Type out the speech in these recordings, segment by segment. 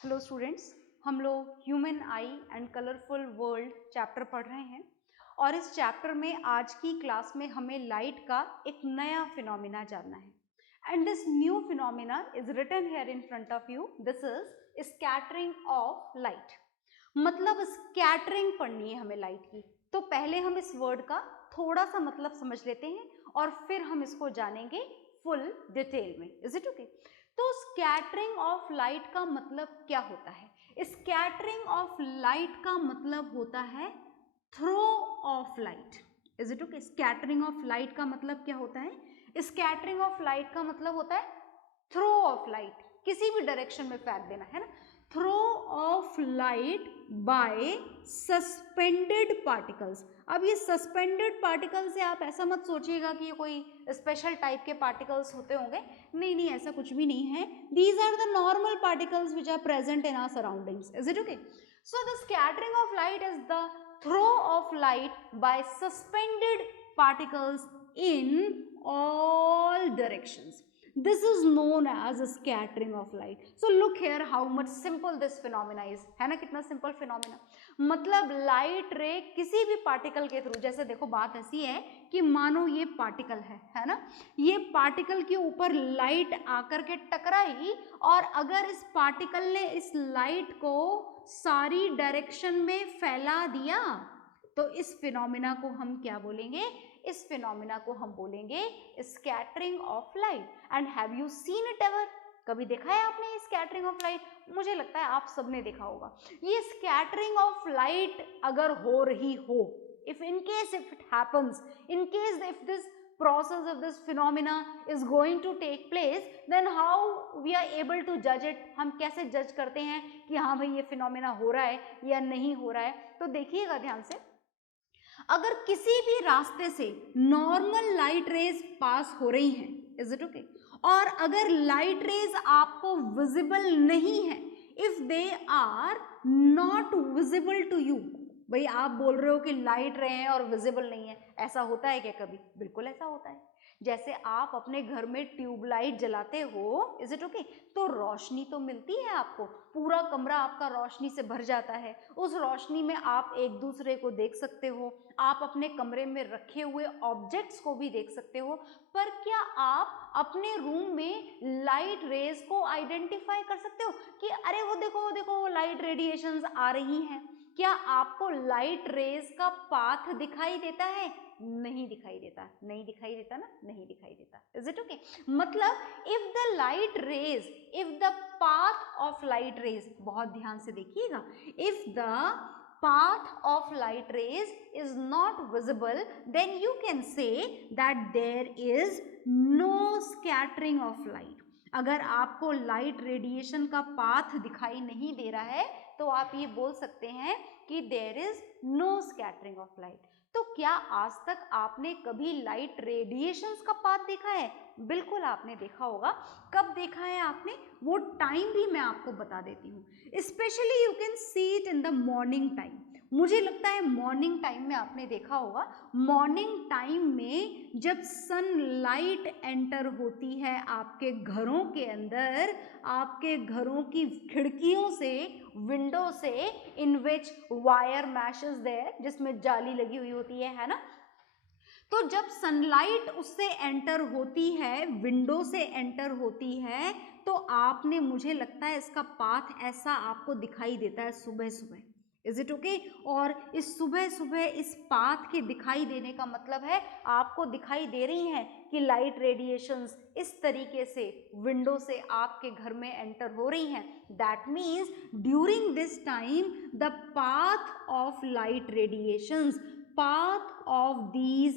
Hello students, हम लोग human I and colourful world chapter पढ़ रहे हैं और इस चैप्टर में आज की क्लास में हमें लाइट का एक नया फिनोमिना जानना है and this new phenomena is written here in front of you. This is scattering of light. मतलब स्कैटरिंग पढ़नी है हमें लाइट की. तो पहले हम इस वर्ड का थोड़ा सा मतलब समझ लेते हैं और फिर हम इसको जानेंगे फुल डिटेल में. Is it okay? तो स्कैटरिंग ऑफ लाइट का मतलब क्या होता है? स्कैटरिंग ऑफ लाइट का मतलब होता है throw of light. Is it okay? Scattering of light का मतलब क्या होता है? स्कैटरिंग ऑफ लाइट का मतलब होता है थ्रो ऑफ लाइट, किसी भी डायरेक्शन में फेंक देना, है ना. Throw of light by suspended particles. अब ये सस्पेंडेड पार्टिकल से आप ऐसा मत सोचिएगा कि ये कोई स्पेशल टाइप के पार्टिकल्स होते होंगे. नहीं नहीं, ऐसा कुछ भी नहीं है. These are the normal particles which are present in our surroundings. Is it okay? So the scattering of light is the throw of light by suspended particles in all directions. This is known as scattering of light. So look here how much simple this phenomena is. है ना, कितना simple phenomena. मतलब light रे किसी भी particle के through, जैसे देखो बात ऐसी है कि मानो ये पार्टिकल है ना, ये पार्टिकल के ऊपर लाइट आकर के टकराई और अगर इस पार्टिकल ने इस लाइट को सारी डायरेक्शन में फैला दिया तो इस फिनोमिना को हम क्या बोलेंगे? इस फिनोमिना को हम बोलेंगे scattering of light. And have you seen it ever? कभी देखा है आपने स्कैटरिंग ऑफ लाइट? मुझे लगता है आप सबने देखा होगा. ये स्कैटरिंग ऑफ लाइट अगर हो रही हो, if in case if it happens, in case if this process of this phenomena is going to take place, then how we are able to judge it? हम कैसे जज करते हैं कि हाँ भाई ये फिनोमिना हो रहा है या नहीं हो रहा है? तो देखिएगा ध्यान से, अगर किसी भी रास्ते से नॉर्मल लाइट रेज पास हो रही हैं, इज इट ओके, और अगर लाइट रेज आपको विजिबल नहीं है, if they are not visible to you, भाई आप बोल रहे हो कि लाइट रे हैं और विजिबल नहीं है, ऐसा होता है क्या कभी? बिल्कुल ऐसा होता है. जैसे आप अपने घर में ट्यूबलाइट जलाते हो, इज इट ओके, तो रोशनी तो मिलती है आपको, पूरा कमरा आपका रोशनी से भर जाता है. उस रोशनी में आप एक दूसरे को देख सकते हो, आप अपने कमरे में रखे हुए ऑब्जेक्ट्स को भी देख सकते हो. पर क्या आप अपने रूम में लाइट रेज को आइडेंटिफाई कर सकते हो कि अरे वो देखो लाइट रेडिएशंस आ रही हैं? क्या आपको लाइट रेज का पाथ दिखाई देता है? नहीं दिखाई देता. नहीं दिखाई देता ना, नहीं दिखाई देता. Is it okay? मतलब if the light rays, if the path of light rays, बहुत ध्यान से देखिएगा, if the path of light rays is not visible, then you can say that there is no scattering of light. अगर आपको light radiation का path दिखाई नहीं दे रहा है तो आप ये बोल सकते हैं कि there is no scattering of light. तो क्या आज तक आपने कभी लाइट रेडिएशंस का पाथ देखा है? बिल्कुल आपने देखा होगा. कब देखा है आपने? वो टाइम भी मैं आपको बता देती हूँ. Specially you can see it in the morning time. मुझे लगता है मॉर्निंग टाइम में आपने देखा होगा. मॉर्निंग टाइम में जब सनलाइट एंटर होती है आपके घरों के अंदर, आपके घरों की खिड़कियों से, विंडो से, इन विच वायर मैशेस देयर, जिसमें जाली लगी हुई होती है ना, तो जब सनलाइट उससे एंटर होती है, विंडो से एंटर होती है, तो आपने, मुझे लगता है इसका पाथ ऐसा आपको दिखाई देता है सुबह सुबह. Is it okay? और इस सुबह सुबह इस पाथ के दिखाई देने का मतलब है आपको दिखाई दे रही हैं कि लाइट रेडिएशंस इस तरीके से विंडो से आपके घर में एंटर हो रही हैं. That means during this time the path of light radiations, path of these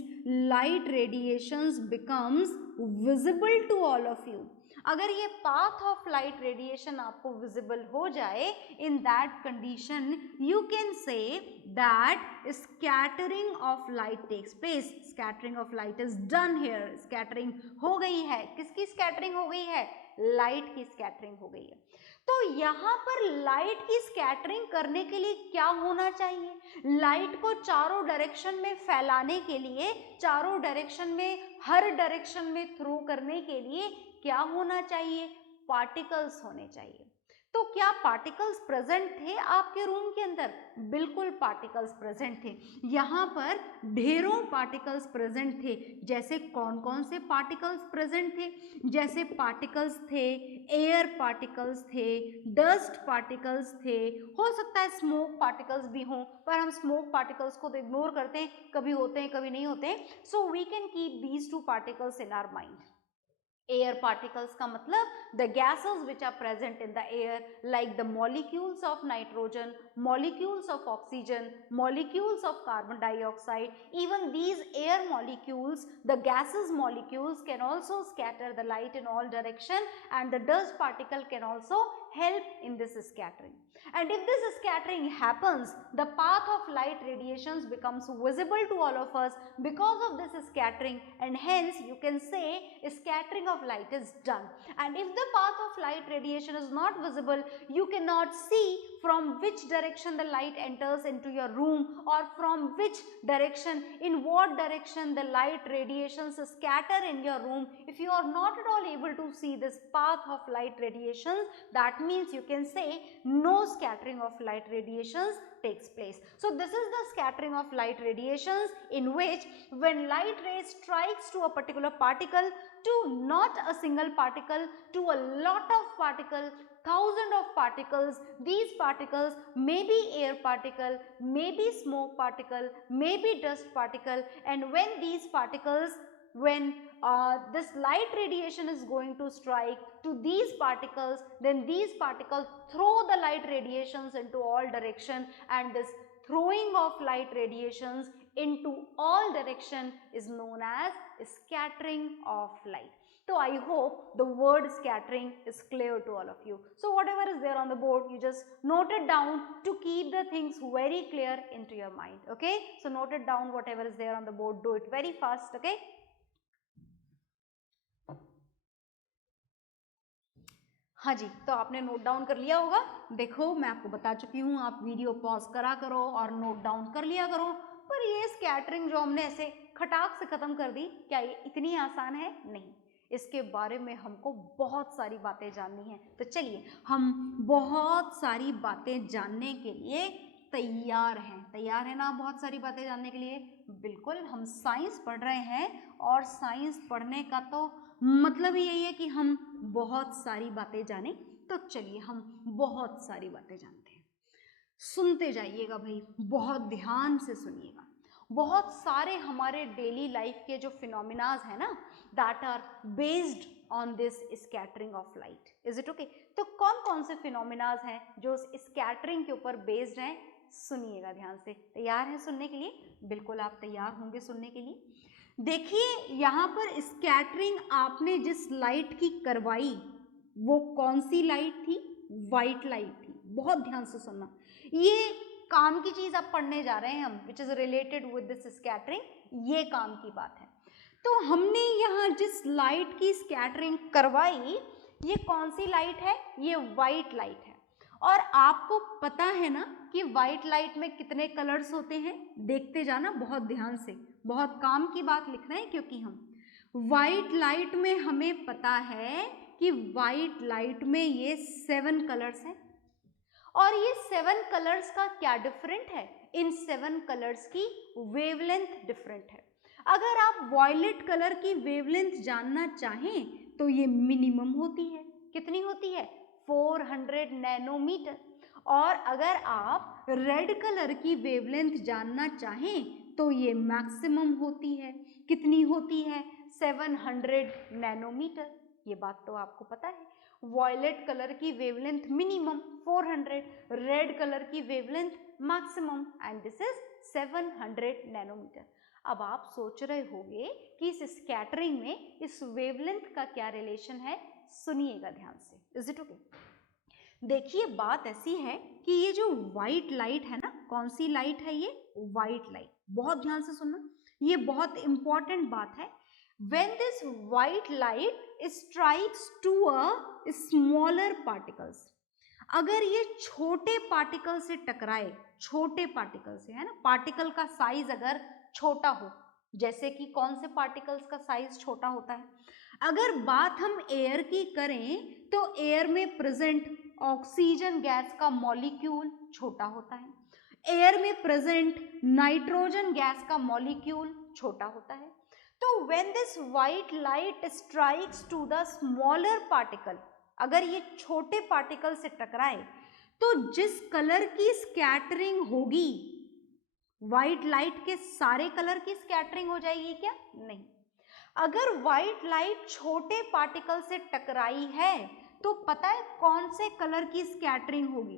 light radiations becomes visible to all of you. अगर ये path of light radiation आपको visible हो जाए, in that condition you can say that scattering of light takes place. Scattering of light is done here. Scattering हो गई है. किसकी scattering हो गई है? लाइट की स्कैटरिंग हो गई है. तो यहाँ पर लाइट की स्कैटरिंग करने के लिए क्या होना चाहिए? लाइट को चारों डायरेक्शन में फैलाने के लिए, चारों डायरेक्शन में, हर डायरेक्शन में थ्रो करने के लिए क्या होना चाहिए? पार्टिकल्स होने चाहिए. तो क्या पार्टिकल्स प्रेजेंट थे आपके रूम के अंदर? बिल्कुल पार्टिकल्स प्रेजेंट थे। यहाँ पर ढेरों पार्टिकल्स प्रेजेंट थे। जैसे कौन कौन से पार्टिकल्स प्रेजेंट थे? जैसे पार्टिकल्स थे, एयर पार्टिकल्स थे, डस्ट पार्टिकल्स थे, हो सकता है स्मोक पार्टिकल्स भी हों, पर हम स्मोक पार्टिकल्स को तो इग्नोर करते हैं, कभी होते हैं कभी नहीं होते हैं। So we can keep these two particles in our mind. Air particles का मतलब the gases which are present in the air, like the molecules of nitrogen, molecules of oxygen, molecules of carbon dioxide. Even these air molecules, the gases molecules can also scatter the light in all direction, and the dust particle can also help in this scattering. And if this scattering happens, the path of light radiations becomes visible to all of us because of this scattering, and hence you can say scattering of light is done. And if the path of light radiation is not visible, you cannot see from which direction the light enters into your room, or from which direction, in what direction the light radiations scatter in your room. If you are not at all able to see this path of light radiations, that means you can say no scattering of light radiations takes place. So this is the scattering of light radiations, in which when light rays strikes to a particular particle, to not a single particle, to a lot of particles, thousands of particles. These particles may be air particle, may be smoke particle, may be dust particle, and when these particles, when this light radiation is going to strike to these particles, then these particles throw the light radiations into all direction, and this throwing of light radiations into all direction is known as scattering of light. So I hope the word scattering is clear to all of you. So whatever is there on the board, you just note it down to keep the things very clear into your mind. Okay, so note it down, whatever is there on the board, do it very fast. Okay. हाँ जी, तो आपने note down कर लिया होगा। देखो मैं आपको बता चुकी हूँ, आप वीडियो पॉज करा करो और नोट डाउन कर लिया करो। पर ये स्कैटरिंग जो हमने ऐसे खटाक से खत्म कर दी, क्या ये इतनी आसान है? नहीं, इसके बारे में हमको बहुत सारी बातें जाननी है। तो चलिए हम बहुत सारी बातें जानने के लिए तैयार हैं। तैयार है ना बहुत सारी बातें जानने के लिए? बिल्कुल, हम साइंस पढ़ रहे हैं और साइंस पढ़ने का तो मतलब ही यही है कि हम बहुत सारी बातें जानें। तो चलिए हम बहुत सारी बातें जानते हैं। सुनते जाइएगा भाई, बहुत ध्यान से सुनिएगा। बहुत सारे हमारे डेली लाइफ के जो फिनोमिनाज है ना, that are based on this scattering of light. Is it okay? तो कौन कौन से फिनोमिनाज हैं जो स्कैटरिंग के ऊपर बेस्ड हैं? सुनिएगा ध्यान से। तैयार हैं सुनने के लिए? बिल्कुल आप तैयार होंगे सुनने के लिए। देखिए यहाँ पर स्कैटरिंग आपने जिस लाइट की करवाई वो कौन सी लाइट थी? वाइट लाइट थी। बहुत ध्यान से सुनना, ये काम की चीज आप पढ़ने जा रहे हैं हम, विच is related with this scattering, ये काम की बात है। तो हमने यहाँ जिस लाइट की स्कैटरिंग करवाई, ये कौन सी लाइट है? ये वाइट लाइट है। और आपको पता है ना कि वाइट लाइट में कितने कलर्स होते हैं? देखते जाना बहुत ध्यान से, बहुत काम की बात लिख रहे हैं, क्योंकि हम वाइट लाइट में हमें पता है कि वाइट लाइट में ये 7 कलर्स हैं। और ये 7 कलर्स का क्या डिफरेंट है? इन 7 कलर्स की वेवलेंथ डिफरेंट है। अगर आप वॉयलेट कलर की वेवलेंथ जानना चाहें तो ये मिनिमम होती है। कितनी होती है? 400 नैनोमीटर। और अगर आप रेड कलर की वेवलेंथ जानना चाहें तो ये मैक्सिमम होती है। कितनी होती है? 700 नैनोमीटर। ये बात तो आपको पता है। वॉयलेट कलर की वेवलेंथ मिनिमम 400, रेड कलर की wavelength maximum, and this is 700 nanometre. अब आप सोच रहे होंगे कि इस स्कैटरिंग में इस वेवलेंथ का क्या रिलेशन है? सुनिएगा ध्यान से। Is it okay? देखिए बात ऐसी है कि ये जो व्हाइट लाइट है ना, कौन सी लाइट है ये? White light. बहुत ध्यान से सुनना, ये बहुत इंपॉर्टेंट बात है। When this white light strikes to a smaller particles, अगर ये छोटे पार्टिकल से टकराए, छोटे पार्टिकल से, है ना, पार्टिकल का साइज अगर छोटा हो, जैसे कि कौन से पार्टिकल्स का साइज छोटा होता है? अगर बात हम एयर की करें तो एयर में प्रेजेंट ऑक्सीजन गैस का मॉलिक्यूल छोटा होता है, एयर में प्रेजेंट नाइट्रोजन गैस का मॉलिक्यूल छोटा होता है। तो when this white light strikes to the smaller particle, अगर ये छोटे पार्टिकल से टकराए तो जिस कलर की स्कैटरिंग होगी, व्हाइट लाइट के सारे कलर की स्कैटरिंग हो जाएगी क्या? नहीं। अगर व्हाइट लाइट छोटे पार्टिकल से टकराई है तो पता है कौन से कलर की स्कैटरिंग होगी?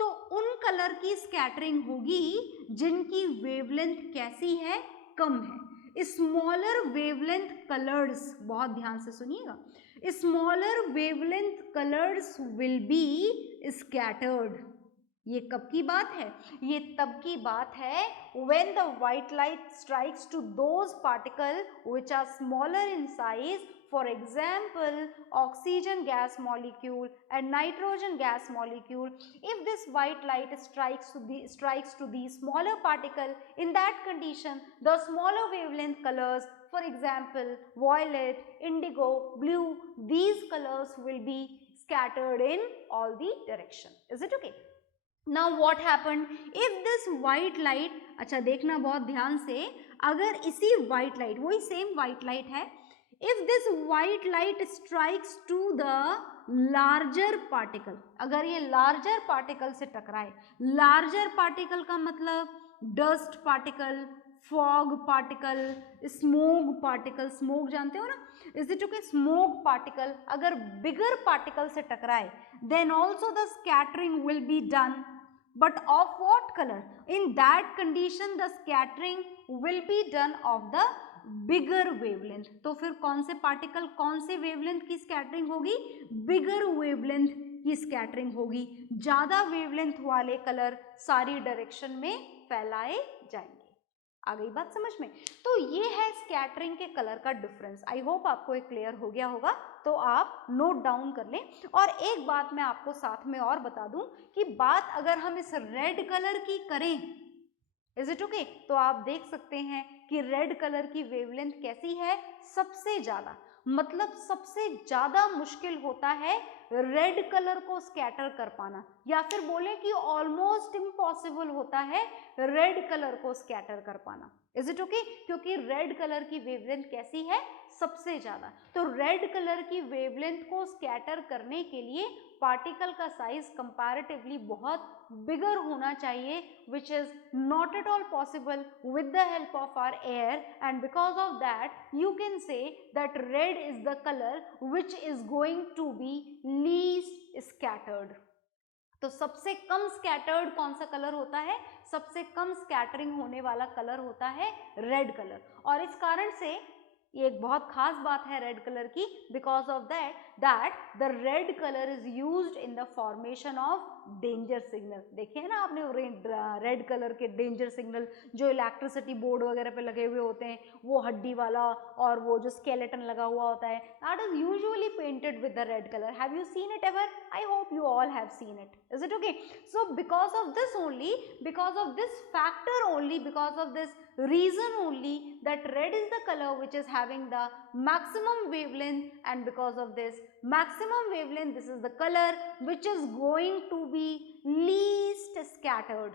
तो उन कलर की स्कैटरिंग होगी जिनकी वेवलेंथ कैसी है? कम है। स्मॉलर वेवलेंथ कलर्स, बहुत ध्यान से सुनिएगा, smaller wavelength colours will be scattered. ये कब की बात है? ये तब की बात है when the white light strikes to those particles which are smaller in size, for example oxygen gas molecule and nitrogen gas molecule. If this white light strikes to the smaller particle, in that condition the smaller wavelength colors, for example violet, indigo, blue, these colors will be scattered in all the direction. Is it okay? Now what happened if this white light, अच्छा देखना बहुत ध्यान से, अगर इसी white light, वही same white light है, if this white light strikes to the larger particle, अगर ये larger particle से टकराए, larger particle का मतलब dust particle, fog particle, smoke particle, smoke जानते हो ना, is it okay? Smoke particle अगर bigger particle से टकराए, then also the scattering will be done. But of what color? In that condition the scattering will be done of the bigger wavelength. तो फिर कौन से पार्टिकल कौन से wavelength की स्कैटरिंग होगी? बिगर वेवलेंथ की स्कैटरिंग होगी। ज्यादा वेवलेंथ वाले कलर सारी डायरेक्शन में फैलाए जाएंगे। आ गई बात समझ में? तो ये है स्कैटरिंग के कलर का डिफरेंस। आई होप आपको एक क्लियर हो गया होगा, तो आप नोट डाउन कर लें। और एक बात मैं आपको साथ में और बता दूं कि बात अगर हम इस रेड कलर की करें, इज इट ओके, तो आप देख सकते हैं कि रेड कलर की वेवलेंथ कैसी है? सबसे ज्यादा, मतलब सबसे ज्यादा मुश्किल होता है रेड कलर को स्कैटर कर पाना, या फिर बोले कि ऑलमोस्ट इम्पॉसिबल होता है रेड कलर को स्कैटर कर पाना। Is it okay? क्योंकि रेड कलर की वेवलेंथ कैसी है? सबसे ज्यादा। तो रेड कलर की वेवलेंथ को स्कैटर करने के लिए पार्टिकल का साइज कंपैरेटिवली बहुत बिगर होना चाहिए, which is not at all possible with the help of our air, and because of that you can say that red is the color which is going to be least scattered. तो सबसे कम scattered कौन सा colour होता है? सबसे कम scattering होने वाला colour होता है रेड कलर। और इस कारण से ये एक बहुत खास बात है रेड कलर की, because of that the red colour is used in the formation of danger signal. देखिए ना आपने रेड कलर के डेंजर सिग्नल जो इलेक्ट्रिसिटी बोर्ड वगैरह पे लगे हुए होते हैं, वो हड्डी वाला और वो जो स्केलेटन लगा हुआ होता है, that is usually painted with the red colour. Have you seen it ever? I hope you all have seen it. Is it okay? So because of this only, because of this factor only, because of this reason only, that red is the color which is having the maximum wavelength, and because of this maximum wavelength this is the color which is going to be least scattered,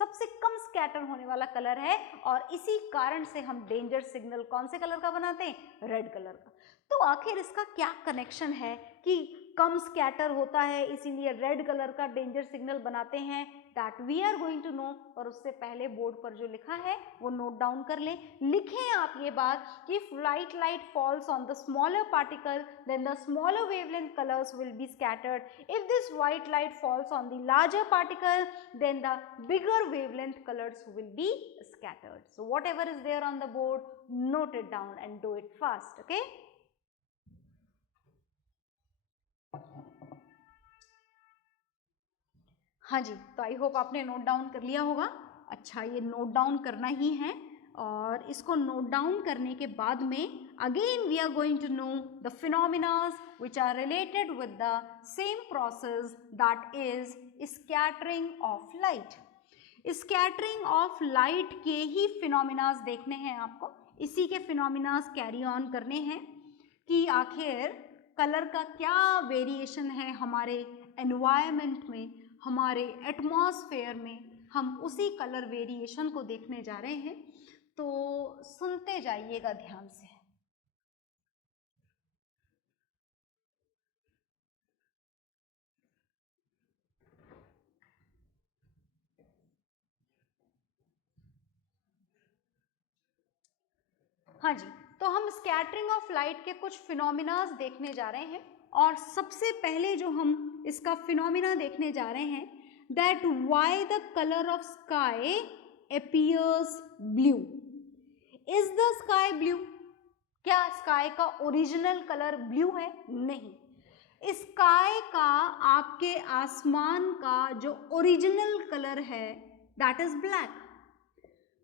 सबसे कम scatter होने वाला colour है। और इसी कारण से हम danger signal कौन से कलर का बनाते हैं? रेड कलर का। तो आखिर इसका क्या कनेक्शन है कि कम स्कैटर होता है इसीलिए रेड कलर का डेंजर सिग्नल बनाते हैं? That we are going to know. और उससे पहले बोर्ड पर जो लिखा है वो नोट डाउन कर लें। लिखें आप ये बात कि if white light falls on the smaller particle then the smaller wavelength colours will be scattered. If this white light falls on the larger particle then the bigger wavelength colors will be scattered. So whatever is there on the board, note it down and do it fast. Okay? हाँ जी, तो I hope आपने note down कर लिया होगा। अच्छा, ये note down करना ही है, और इसको नोट डाउन करने के बाद में again we are going to know the phenomena which are related with the same process, that is scattering of light. Scattering of light के ही फिनोमिनास देखने हैं आपको, इसी के फिनोमिनास कैरी ऑन करने हैं कि आखिर कलर का क्या वेरिएशन है हमारे एनवायरनमेंट में, हमारे एटमॉस्फेयर में हम उसी कलर वेरिएशन को देखने जा रहे हैं। तो सुनते जाइएगा ध्यान से। हाँ जी, तो हम स्कैटरिंग ऑफ लाइट के कुछ फिनोमिनास देखने जा रहे हैं, और सबसे पहले जो हम इसका फिनोमिना देखने जा रहे हैं, that why the colour of sky appears blue. Is the sky blue? क्या स्काई का ओरिजिनल कलर ब्लू है? नहीं, स्काई का, आपके आसमान का जो ओरिजिनल कलर है that is black.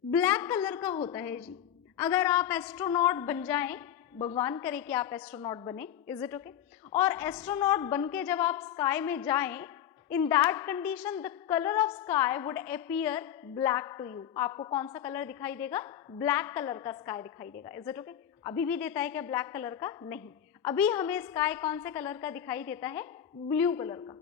Black colour का होता है जी। अगर आप एस्ट्रोनॉट बन जाएं, भगवान करे कि आप एस्ट्रोनॉट बने, इज इट ओके, और एस्ट्रोनॉट बन के जब आप स्काई में जाएं, in that condition the colour of sky would appear black to you. आपको कौन सा कलर दिखाई देगा? ब्लैक कलर का स्काई दिखाई देगा, इज इट ओके। अभी भी देता है क्या ब्लैक कलर का? नहीं, अभी हमें स्काई कौन से कलर का दिखाई देता है? ब्लू कलर का।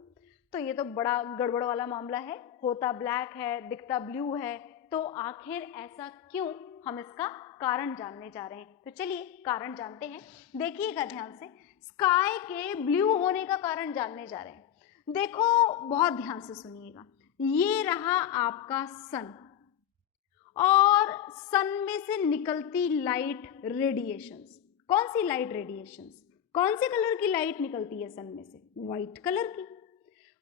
तो ये तो बड़ा गड़बड़ वाला मामला है, होता ब्लैक है, दिखता ब्लू है, तो आखिर ऐसा क्यों? हम इसका कारण जानने जा रहे हैं। तो चलिए कारण जानते हैं, देखिएगा ध्यान से। स्काई के ब्लू होने का कारण जानने जा रहे हैं। देखो बहुत ध्यान से सुनिएगा, ये रहा आपका सन, और सन में से निकलती लाइट रेडिएशंस। कौन सी लाइट रेडिएशंस? कौन से कलर की लाइट निकलती है सन में से? व्हाइट कलर की।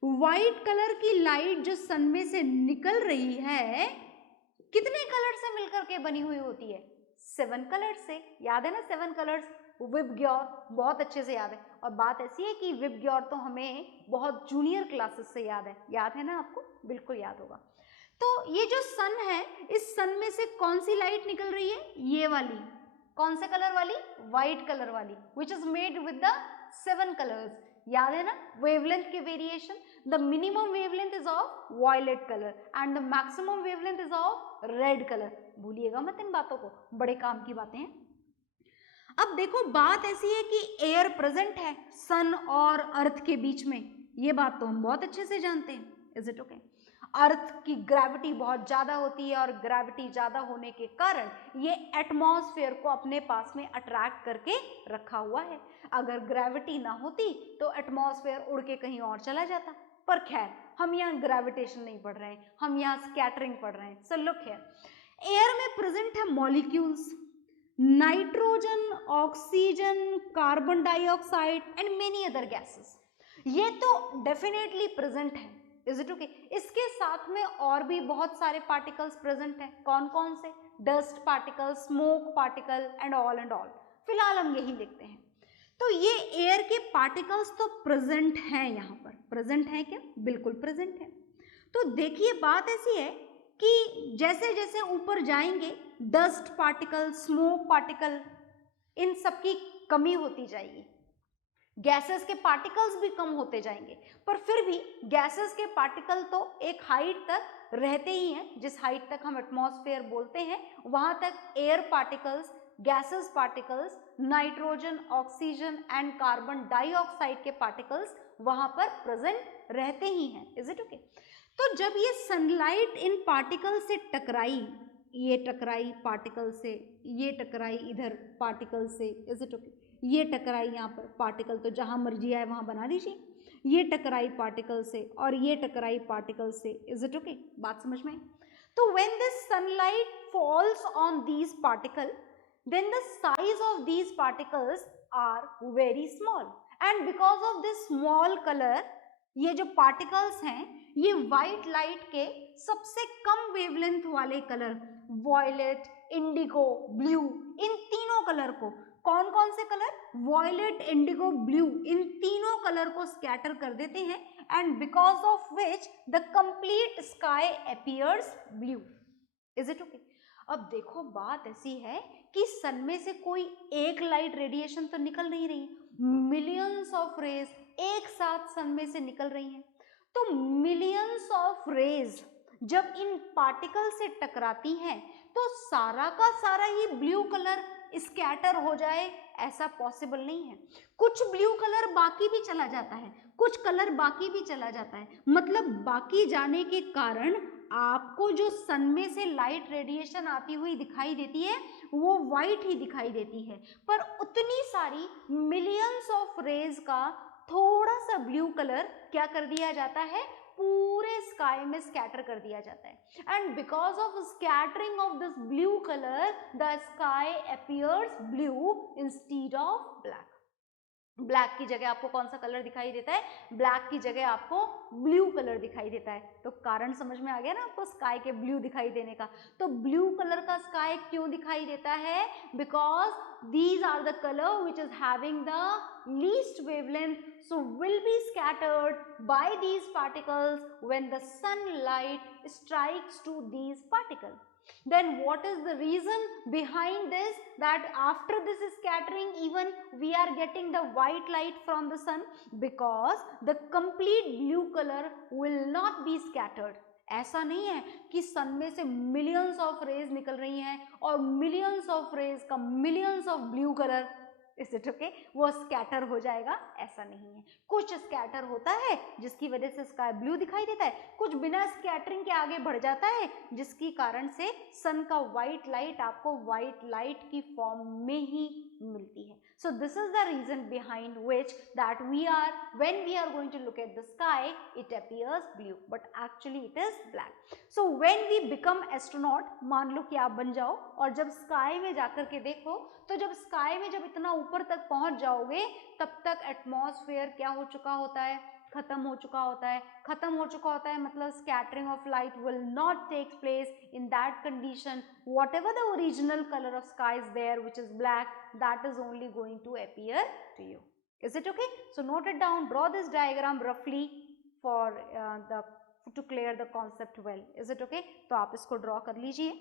व्हाइट कलर की लाइट जो सन में से निकल रही है, कितने कलर से मिलकर के बनी हुई होती है? 7 कलर से। याद है ना 7 कलर्स? विबग्योर, बहुत अच्छे से याद है। और बात ऐसी है कि विबग्योर तो हमें बहुत जूनियर क्लासेस से याद है ना आपको? बिल्कुल याद होगा। तो ये जो सन है, इस सन में से कौन सी लाइट निकल रही है? ये वाली। कौन से कलर वाली? व्हाइट कलर वाली, which is made with the 7 colours. याद है ना वेवलेंथ के variation? The minimum wavelength is of violet colour and the maximum wavelength is of red colour. भूलिएगा मत इन बातों को, बड़े काम की बातें हैं। अब देखो बात ऐसी है कि एयर प्रेजेंट है सन और अर्थ के बीच में, ये बात तो हम बहुत अच्छे से जानते हैं, इज इट ओके। अर्थ की ग्रेविटी बहुत ज्यादा होती है, और ग्रेविटी ज्यादा होने के कारण ये एटमॉस्फेयर को अपने पास में अट्रैक्ट करके रखा हुआ है। अगर ग्रेविटी ना होती तो एटमॉस्फेयर उड़ के कहीं और चला जाता, पर खैर हम यहाँ ग्रेविटेशन नहीं पढ़ रहे हैं, हम यहाँ स्कैटरिंग पढ़ रहे हैं। सो लुक हियर, एयर में प्रेजेंट है molecules, nitrogen, oxygen, carbon dioxide and many other gases. ये तो डेफिनेटली प्रेजेंट है, इज इट ओके। इसके साथ में और भी बहुत सारे पार्टिकल्स प्रेजेंट हैं। कौन कौन से? Dust particle, smoke particle and all. फिलहाल हम यही लिखते हैं। तो ये एयर के पार्टिकल्स तो प्रेजेंट हैं, यहाँ पर प्रेजेंट है क्या? बिल्कुल प्रेजेंट है। तो देखिए बात ऐसी है कि जैसे जैसे ऊपर जाएंगे, डस्ट पार्टिकल, स्मोक पार्टिकल, इन सब की कमी होती जाएगी, गैसेस के पार्टिकल्स भी कम होते जाएंगे, पर फिर भी गैसेस के पार्टिकल तो एक हाइट तक रहते ही हैं, जिस हाइट तक हम एटमॉस्फेयर बोलते हैं वहां तक air particles, gases particles, nitrogen, oxygen and carbon dioxide के पार्टिकल्स वहां पर प्रेजेंट रहते ही हैं, इज इट ओके। तो जब ये सनलाइट इन पार्टिकल से टकराई, ये टकराई पार्टिकल से, ये टकराई इधर पार्टिकल से, इज इट ओके, ये टकराई यहाँ पर पार्टिकल, तो जहां मर्जी आए वहां बना दीजिए, ये टकराई पार्टिकल से और ये टकराई पार्टिकल से, इज इट ओके। बात समझ में आई? तो when this sunlight falls on these particle, then the size of these particles are very small, and because of this small colour, ये जो पार्टिकल्स हैं ये व्हाइट लाइट के सबसे कम वेवलेंथ वाले कलर, वॉयलेट, इंडिगो, ब्लू, इन तीनों कलर को, कौन कौन से कलर? वॉयलेट, इंडिगो, ब्लू, इन तीनों कलर को स्कैटर कर देते हैं, and because of which the complete sky appears blue, is it okay. अब देखो बात ऐसी है कि सन में से कोई एक लाइट रेडिएशन तो निकल नहीं रही, मिलियंस ऑफ रेज एक साथ सन में से निकल रही हैं। तो मिलियंस ऑफ रेज जब इन पार्टिकल से टकराती हैं तो सारा का सारा ही ब्लू कलर स्कैटर हो जाए ऐसा पॉसिबल नहीं है। कुछ ब्लू कलर बाकी भी चला जाता है, कुछ कलर बाकी भी चला जाता है, मतलब बाकी जाने के कारण आपको जो सन में से लाइट रेडिएशन आती हुई दिखाई देती है वो वाइट ही दिखाई देती है, पर उतनी सारी मिलियंस ऑफ रेज का थोड़ा सा ब्लू कलर क्या कर दिया जाता है, पूरे स्काई में स्कैटर कर दिया जाता है। And because of scattering of this blue colour the sky appears blue instead of black. Black की जगह आपको कौन सा कलर दिखाई देता है, ब्लैक की जगह आपको ब्लू कलर दिखाई देता है। तो कारण समझ में आ गया ना आपको स्काई के ब्लू दिखाई देने का। तो ब्लू कलर का स्काई क्यों दिखाई देता है, because these are the color which is having the least wavelength, so will be scattered by these particles when the sunlight strikes to these particles. Then what is the reason behind this, that after this scattering even we are getting the white light from the sun, because the complete blue color will not be scattered. ऐसा नहीं है कि सन में से millions of raise निकल रही हैं और मिलियंस ऑफ रेज का मिलियंस ऑफ ब्लू कलर इस ओके वो स्कैटर हो जाएगा, ऐसा नहीं है। कुछ स्कैटर होता है जिसकी वजह से स्काई ब्लू दिखाई देता है, कुछ बिना स्कैटरिंग के आगे बढ़ जाता है जिसकी कारण से सन का व्हाइट लाइट आपको व्हाइट लाइट की फॉर्म में ही मिलती है। So this is the reason behind which that when we are going to look at the sky, it appears blue, but actually it is black. So when we become astronaut, मान लो कि आप बन जाओ और जब स्काई में जाकर के देखो, तो जब स्काई में जब इतना ऊपर तक पहुंच जाओगे तब तक एटमॉस्फेयर क्या हो चुका होता है, खत्म हो चुका होता है। खत्म हो चुका होता है मतलब scattering of light will not take place. In that condition whatever the original color of sky is there which is black, that is only going to appear to you. Is it okay? So note it down, draw this diagram roughly for to clear the concept well. Is it okay? तो आप इसको draw कर लीजिए।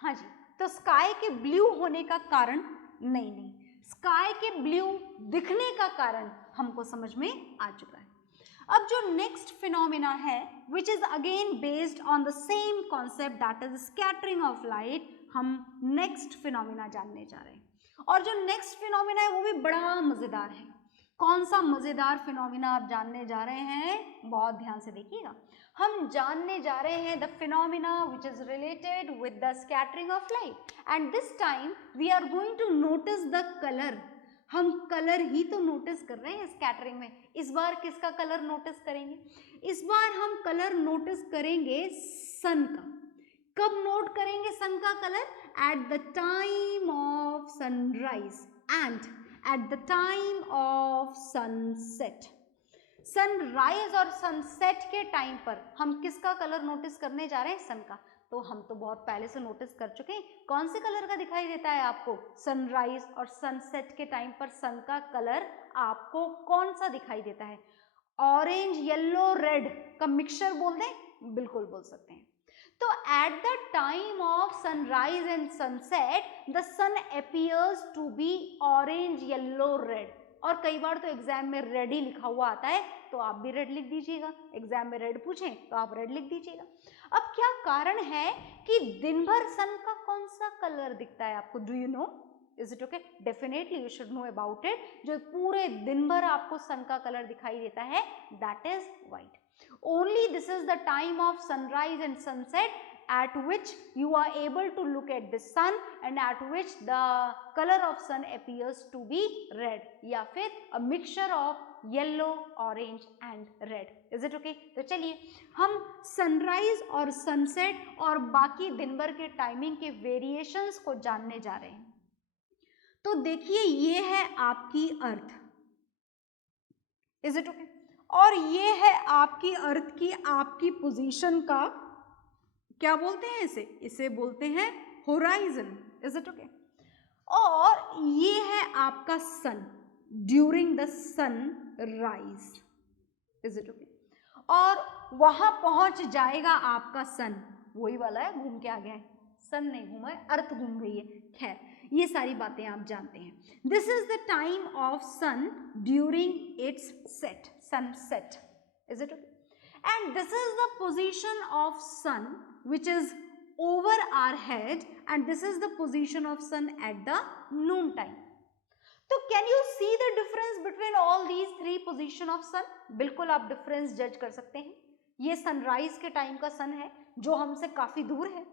हाँ जी, तो sky के blue होने का कारण नहीं, स्काई के ब्लू दिखने का कारण हमको समझ में आ चुका है। अब जो नेक्स्ट फिनोमिना है which is again based on the same concept that is scattering of light, हम नेक्स्ट फिनोमिना जानने जा रहे हैं। और जो नेक्स्ट फिनोमिना है वो भी बड़ा मजेदार है। कौन सा मजेदार फिनोमिना आप जानने जा रहे हैं, बहुत ध्यान से देखिएगा। हम जानने जा रहे हैं the phenomena which is related with the scattering of light, and this time we are going to notice the colour. हम कलर ही तो नोटिस कर रहे हैं स्कैटरिंग में। इस बार किसका कलर नोटिस करेंगे, इस बार हम कलर नोटिस करेंगे सन का। कब नोट करेंगे सन का colour, eight the time of sunrise and eight the time of sunset. Sunrise और सनसेट के टाइम पर हम किसका कलर नोटिस करने जा रहे हैं, सन का। तो हम तो बहुत पहले से नोटिस कर चुके हैं, कौन से कलर का दिखाई देता है आपको, सनराइज और सनसेट के टाइम पर सन का कलर आपको कौन सा दिखाई देता है, ऑरेंज येलो रेड का मिक्सचर बोल दें, बिल्कुल बोल सकते हैं। तो at the time of sunrise and sunset the sun appears to be orange yellow red. और कई बार तो एग्जाम में रेड ही लिखा हुआ आता है, तो आप भी रेड लिख दीजिएगा। एग्जाम में रेड पूछें तो आप रेड लिख दीजिएगा। अब क्या कारण है कि दिन भर सन का कौन सा कलर दिखता है आपको, do you know, is it okay, definitely you should know about it. जो पूरे दिन भर आपको सन का कलर दिखाई देता है that is white. Only this is the time of sunrise and sunset at which you are able to look at the sun and at which the color of sun appears to be red या फिर a mixture of yellow, orange and red. Is it okay? तो चलिए हम sunrise और sunset और बाकी दिन भर के टाइमिंग के वेरिएशंस को जानने जा रहे हैं। तो देखिए ये है आपकी अर्थ, इज इट ओके, और ये है आपकी अर्थ की आपकी पोजीशन का क्या बोलते हैं इसे बोलते हैं होराइजन, इज इट ओके। और ये है आपका sun during the sunrise, is it okay. और वहां पहुंच जाएगा आपका सन, वही वाला है, घूम के आ गया है, सन नहीं घूमा है, अर्थ घूम गई है। खैर ये सारी बातें आप जानते हैं। This is the time of sun during its set, sunset, is it okay? And this is the position of sun which is over our head and this is the position of sun at the noon time. तो can you see the difference between all these three position of sun? बिल्कुल आप difference जज कर सकते हैं। ये sunrise के time का सन है जो हमसे काफी दूर है,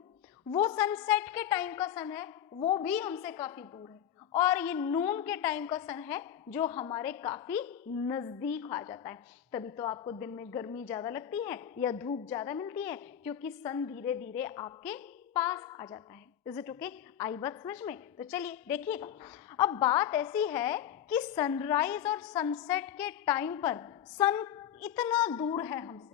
वो सनसेट के टाइम का सन है वो भी हमसे काफी दूर है, और ये नून के टाइम का सन है जो हमारे काफी नजदीक आ जाता है। तभी तो आपको दिन में गर्मी ज्यादा लगती है या धूप ज्यादा मिलती है, क्योंकि सन धीरे धीरे आपके पास आ जाता है। Is it okay? आई बात समझ में? तो चलिए देखिएगा, अब बात ऐसी है कि सनराइज और सनसेट के टाइम पर सन इतना दूर है हमसे,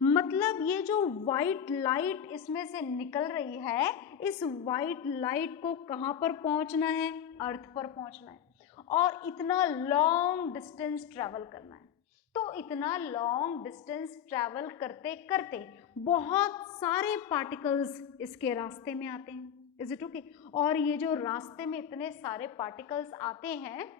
मतलब ये जो व्हाइट लाइट इसमें से निकल रही है, इस व्हाइट लाइट को कहां पर पहुंचना है? अर्थ पर पहुंचना है, और इतना लॉन्ग डिस्टेंस ट्रैवल करना है। तो इतना लॉन्ग डिस्टेंस ट्रैवल करते करते बहुत सारे पार्टिकल्स इसके रास्ते में आते हैं। Is it okay? और ये जो रास्ते में इतने सारे पार्टिकल्स आते हैं,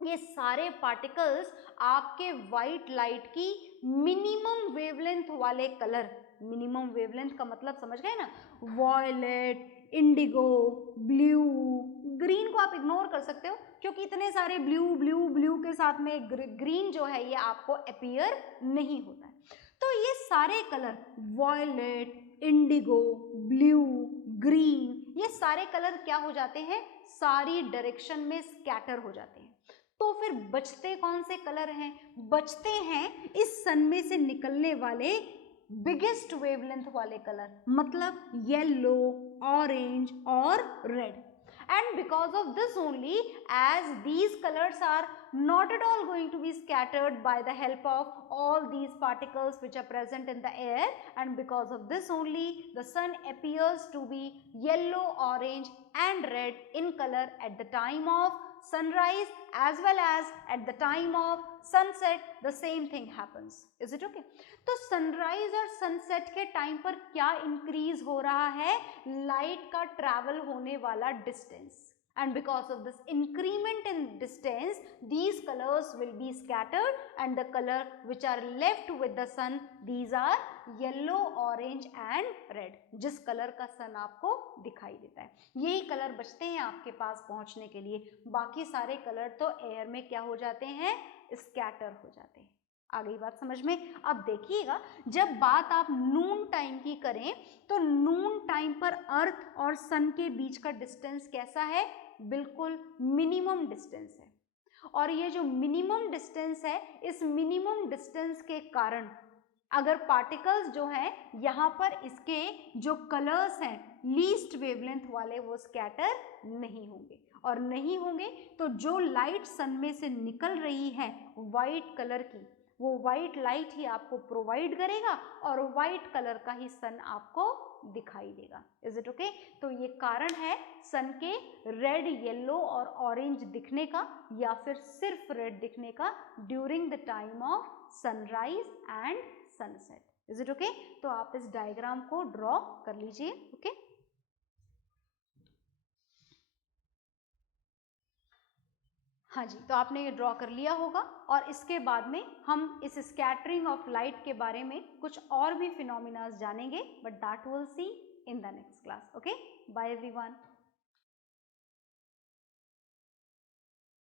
ये सारे पार्टिकल्स आपके व्हाइट लाइट की मिनिमम वेवलेंथ वाले कलर, मिनिमम वेवलेंथ का मतलब समझ गए ना, वॉयलेट, इंडिगो, ब्लू, ग्रीन को आप इग्नोर कर सकते हो क्योंकि इतने सारे ब्लू ब्लू ब्लू के साथ में ग्रीन जो है ये आपको अपीयर नहीं होता है। तो ये सारे colour violet, indigo, blue, green, ये सारे कलर क्या हो जाते हैं? सारी डायरेक्शन में स्कैटर हो जाते हैं। तो फिर बचते कौन से कलर हैं? बचते हैं इस सन में से निकलने वाले बिगेस्ट वेवलेंथ वाले कलर, मतलब येलो, ऑरेंज और red. And because of this only, as these colors are not at all going to be scattered by the help of all these particles which are present in the air, and because of this only the sun appears to be yellow, orange and red in color at the time of sunrise as well as at the time of sunset. The same thing happens. Is it okay? तो sunrise और sunset के time पर क्या increase हो रहा है? Light का travel होने वाला distance, and because of this increment in distance these colors will be scattered and the color which are left with the sun, these are yellow, orange and red। जिस colour का सन आपको दिखाई देता है यही कलर बचते हैं आपके पास पहुंचने के लिए, बाकी सारे कलर तो एयर में क्या हो जाते हैं? स्कैटर हो जाते हैं। आ गई बात समझ में? अब देखिएगा, जब बात आप नून टाइम की करें तो नून टाइम पर अर्थ और सन के बीच का डिस्टेंस कैसा है? बिल्कुल मिनिमम डिस्टेंस है, और ये जो मिनिमम डिस्टेंस है, इस मिनिमम डिस्टेंस के कारण अगर पार्टिकल्स जो हैं यहाँ पर इसके जो कलर्स हैं लीस्ट वेवलेंथ वाले वो स्कैटर नहीं होंगे, और नहीं होंगे तो जो लाइट सन में से निकल रही है वाइट कलर की, वो वाइट लाइट ही आपको प्रोवाइड करेगा और वाइट कलर का ही सन आपको दिखाई देगा। Is it okay? तो ये कारण है सन के रेड, येलो और ऑरेंज दिखने का या फिर सिर्फ रेड दिखने का during the time of sunrise and sunset. Is it okay? तो आप इस डायग्राम को ड्रॉ कर लीजिए। ओके, हाँ जी, तो आपने ये ड्रॉ कर लिया होगा, और इसके बाद में हम इस स्कैटरिंग ऑफ लाइट के बारे में कुछ और भी फिनोमिनास जानेंगे, but that will see in the next class. Okay, bye everyone.